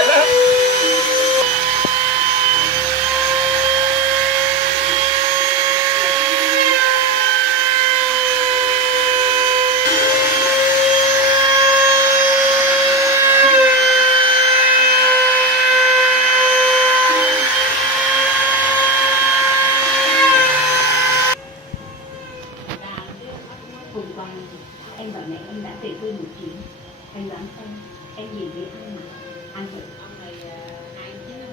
mệt lắm. Hôm qua em và mẹ em đã về quê một chuyến. Anh đoán xem em về với ai mà anh vậy?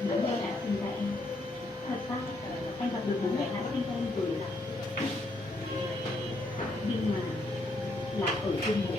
Bố mẹ đã sinh ra em. Thật sao? Anh gặp được bố mẹ đã sinh ra em rồi. Nhưng mà là ở trên một